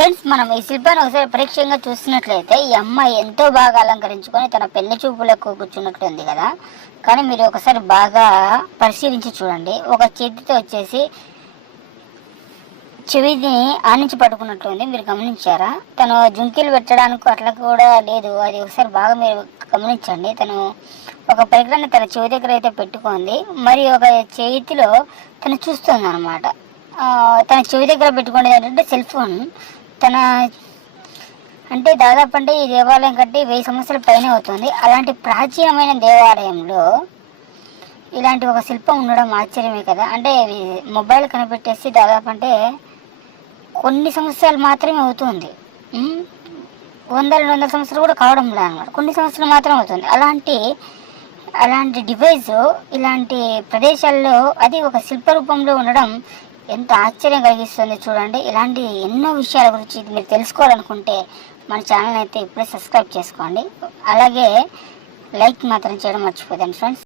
Friends మనం ఈ శిల్పాన్ని ఒకసారి పరీక్షంగా చూసినట్లయితే ఈ అమ్మాయి ఎంతో బాగా అలంకరించుకొని తన పెళ్ళి చూపులకు కూర్చున్నట్టుంది కదా. కానీ మీరు ఒకసారి బాగా పరిశీలించి చూడండి. ఒక చేతితో వచ్చేసి చెవిని ఆనించి పట్టుకున్నట్టు ఉంది. మీరు గమనించారా? తను జుంకీలు పెట్టడానికి అట్లా కూడా లేదు. అది ఒకసారి బాగా మీరు గమనించండి. తను ఒక పరికరాన్ని తన చెవి దగ్గర అయితే పెట్టుకుంది. మరి ఒక చేతిలో తను చూస్తుంది అనమాట తన చెవి దగ్గర పెట్టుకునేది ఏంటంటే సెల్ ఫోన్. తన అంటే దాదాపు అంటే ఈ దేవాలయం కట్టి వెయ్యి సంవత్సరాల పైన అవుతుంది. అలాంటి ప్రాచీనమైన దేవాలయంలో ఇలాంటి ఒక శిల్పం ఉండడం ఆశ్చర్యమే కదా. అంటే మొబైల్ కనిపెట్టేసి దాదాపు అంటే కొన్ని సంవత్సరాలు మాత్రమే అవుతుంది. వందల వంద రెండు వందల సంవత్సరాలు కూడా కావడం లేదు అనమాట కొన్ని సంవత్సరాలు మాత్రం అవుతుంది. అలాంటి అలాంటి డివైస్ ఇలాంటి ప్రదేశాల్లో అది ఒక శిల్ప రూపంలో ఉండడం ఎంత ఆశ్చర్యం కలిగిస్తుంది చూడండి. ఇలాంటి ఎన్నో విషయాల గురించి మీరు తెలుసుకోవాలనుకుంటే మన ఛానల్ అయితే ఇప్పుడే సబ్స్క్రైబ్ చేసుకోండి. అలాగే లైక్ మాత్రం చేయడం మర్చిపోదండి ఫ్రెండ్స్.